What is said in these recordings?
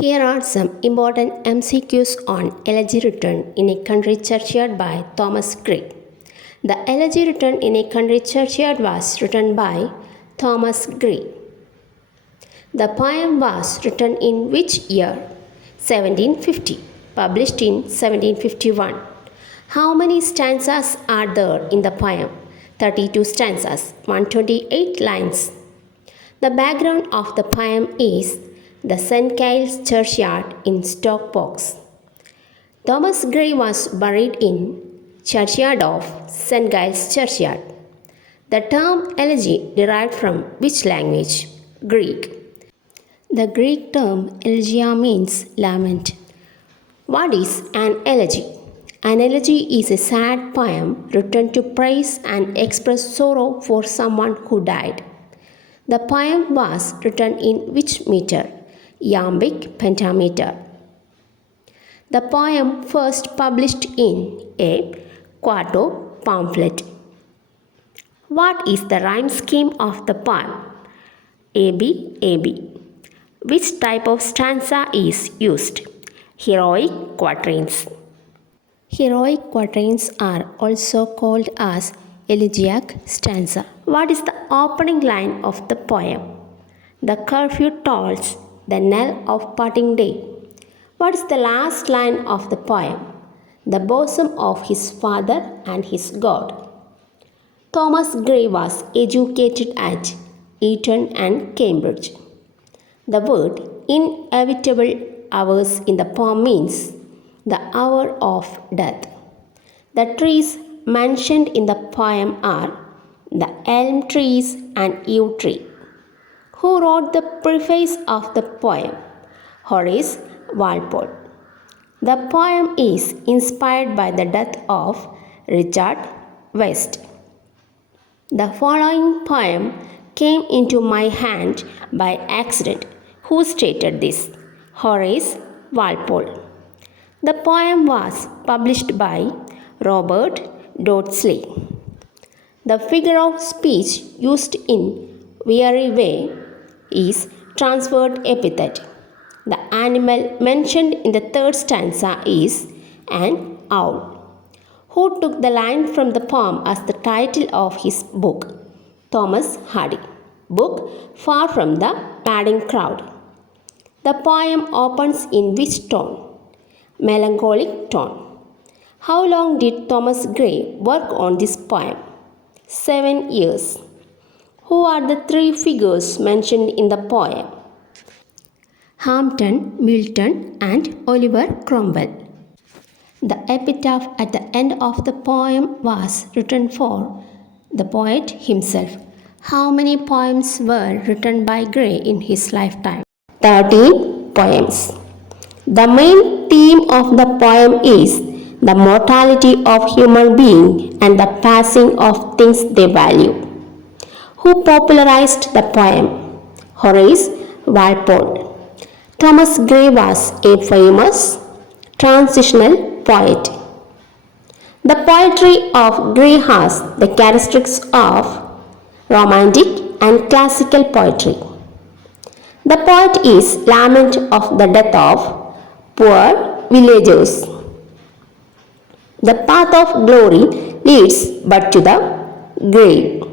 Here are some important MCQs on Elegy written in a country churchyard by Thomas Gray. The Elegy written in a country churchyard was written by Thomas Gray. The poem was written in which year? 1750. Published in 1751. How many stanzas are there in the poem? 32 stanzas, 128 lines. The background of the poem is the St. Giles churchyard in Stockport. Thomas Gray was buried in churchyard of St. Giles churchyard. The term elegy derived from which language? Greek. The Greek term elegia means lament. What is an elegy? An elegy is a sad poem written to praise and express sorrow for someone who died. The poem was written in which meter? Iambic pentameter. The poem first published in a quarto pamphlet. What is the rhyme scheme of the poem? AB, AB. Which type of stanza is used? Heroic quatrains. Heroic quatrains are also called as elegiac stanza. What is the opening line of the poem? The curfew tolls the knell of parting day. What is the last line of the poem? The bosom of his father and his God. Thomas Gray was educated at Eton and Cambridge. The word inevitable hours in the poem means the hour of death. The trees mentioned in the poem are the elm trees and yew tree. Who wrote the preface of the poem? Horace Walpole. The poem is inspired by the death of Richard West. The following poem came into my hand by accident. Who stated this? Horace Walpole. The poem was published by Robert Dodsley. The figure of speech used in weary way is transferred epithet. The animal mentioned in the third stanza is an owl. Who took the line from the poem as the title of his book? Thomas Hardy. Book Far from the Madding Crowd. The poem opens in which tone? Melancholic tone. How long did Thomas Gray work on this poem? 7 years. Who are the three figures mentioned in the poem? Hampden, Milton, and Oliver Cromwell. The epitaph at the end of the poem was written for the poet himself. How many poems were written by Gray in his lifetime? 13 poems. The main theme of the poem is the mortality of human being and the passing of things they value. Who popularized the poem? Horace Walpole. Thomas Gray was a famous transitional poet. The poetry of Gray has the characteristics of romantic and classical poetry. The poet is lament of the death of poor villagers. The path of glory leads but to the grave.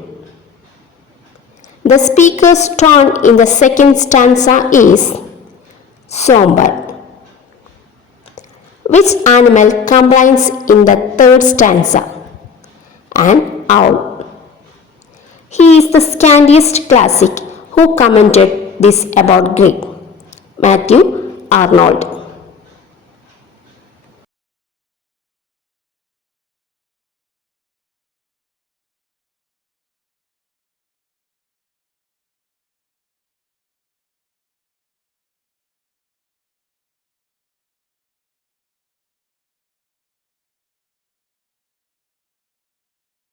The speaker's tone in the second stanza is somber. Which animal complains in the third stanza? An owl. He is the scantiest classic. Who commented this about Gray? Matthew Arnold.